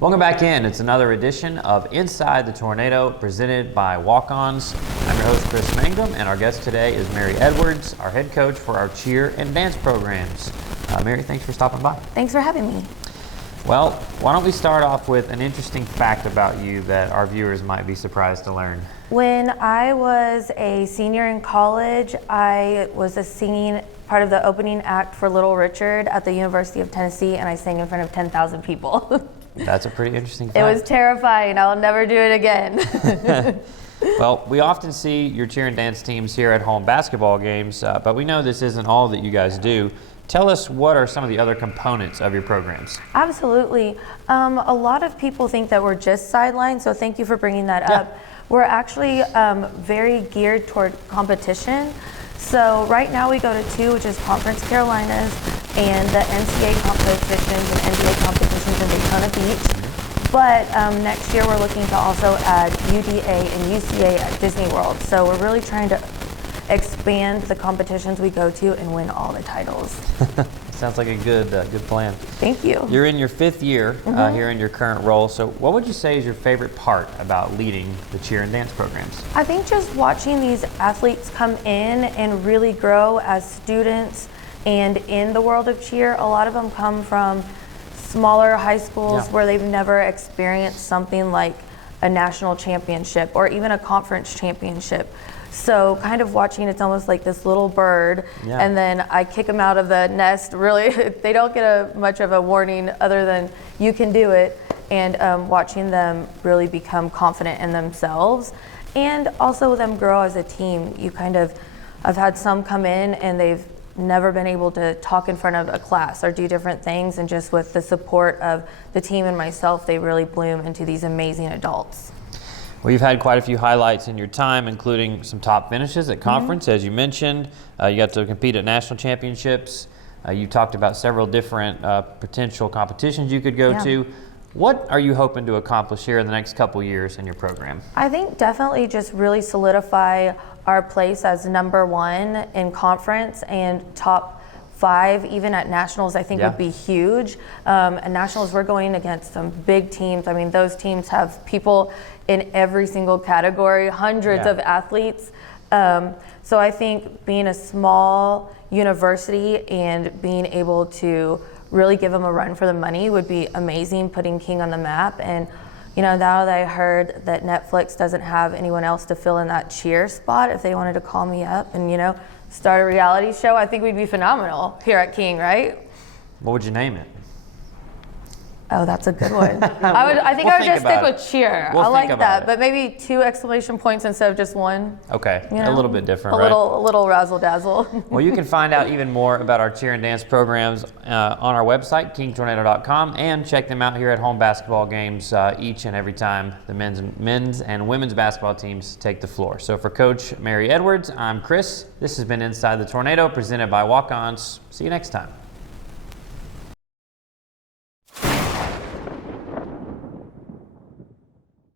Welcome back in. It's another edition of Inside the Tornado presented by Walk-Ons. I'm your host, Chris Mangum, and our guest today is Mary Edwards, our head coach for our cheer and dance programs. Mary, thanks for stopping by. Thanks for having me. Well, why don't we start off with an interesting fact about you that our viewers might be surprised to learn. When I was a senior in college, I was a singing part of the opening act for Little Richard at the University of Tennessee, and I sang in front of 10,000 people. That's a pretty interesting fact. It was terrifying. I'll never do it again. Well, we often see your cheer and dance teams here at home basketball games, but we know this isn't all that you guys do. Tell us, what are some of the other components of your programs? Absolutely. A lot of people think that we're just sidelined, so thank you for bringing that up. We're actually very geared toward competition. So right now we go to two, which is Conference Carolinas and the NCAA competitions and NBA competitions in Daytona Beach. But next year we're looking to also add UDA and UCA at Disney World. So we're really trying to expand the competitions we go to and win all the titles. Sounds like a good plan. Thank you. You're in your fifth year here in your current role. So what would you say is your favorite part about leading the cheer and dance programs? I think just watching these athletes come in and really grow as students and in the world of cheer. A lot of them come from smaller high schools where they've never experienced something like a national championship or even a conference championship. So kind of watching, it's almost like this little bird, and then I kick them out of the nest. Really, they don't get much of a warning other than you can do it, and watching them really become confident in themselves, and also them grow as a team. I've had some come in and they've never been able to talk in front of a class or do different things, and just with the support of the team and myself, they really bloom into these amazing adults. Well, you've had quite a few highlights in your time, including some top finishes at conference, as you mentioned. You got to compete at national championships. You talked about several different potential competitions you could go to. What are you hoping to accomplish here in the next couple years in your program? I think definitely just really solidify our place as number one in conference, and top 5 even at nationals I think would be huge. At nationals we're going against some big teams. I mean, those teams have people in every single category, hundreds of athletes. So I think being a small university and being able to really give them a run for the money would be amazing, putting King on the map. And you know, now that I heard that Netflix doesn't have anyone else to fill in that cheer spot, if they wanted to call me up and, you know, start a reality show, I think we'd be phenomenal here at King, right? What would you name it? Oh, that's a good one. I think I would just stick with cheer. I like that, but maybe 2 exclamation points instead of just 1. Okay, you know? A little bit different, right? A little razzle dazzle. Well, you can find out even more about our cheer and dance programs on our website, kingtornado.com, and check them out here at home basketball games each and every time the men's and women's basketball teams take the floor. So for Coach Mary Edwards, I'm Chris. This has been Inside the Tornado presented by Walk-Ons. See you next time.